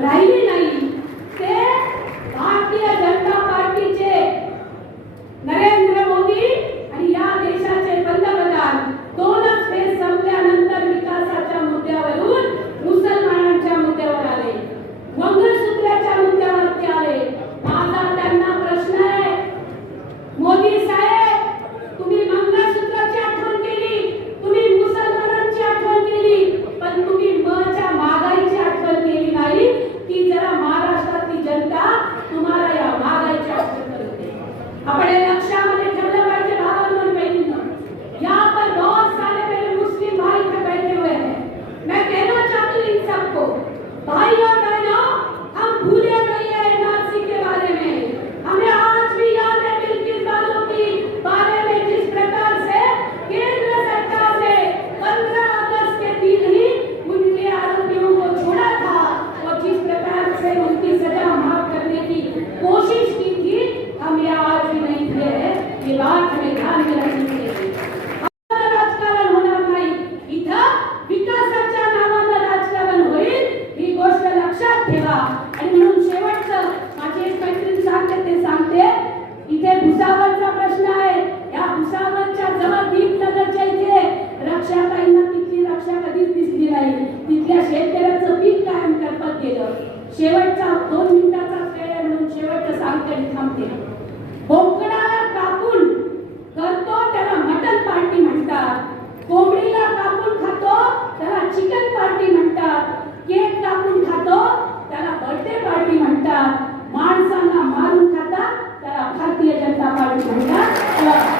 来运 आणि म्हणून शेवटचं माझी एक मैत्रीण सांगते ते सांगते इथे भुसावळचा प्रश्न आहे. या भुसावळच्या जवळ दीपनगरच्या इथे रक्षाताईंना तिथली रक्षा कधीच दिसली नाही. तिथल्या शेतकऱ्याचं पीक कायम करपत गेलं. शेवटचा दोन मिनिटाचा खेळ आहे म्हणून शेवटचं सांगते आणि थांबते. बोकडाला कापून करतो त्याला मटन पार्टी म्हणतात. कोंबडीला कापून खातो त्याला चिकन पार्टी म्हणतात. केक कापून खातो त्याला माणसांना मारून खाता त्याला भारतीय जनता पार्टी म्हणतात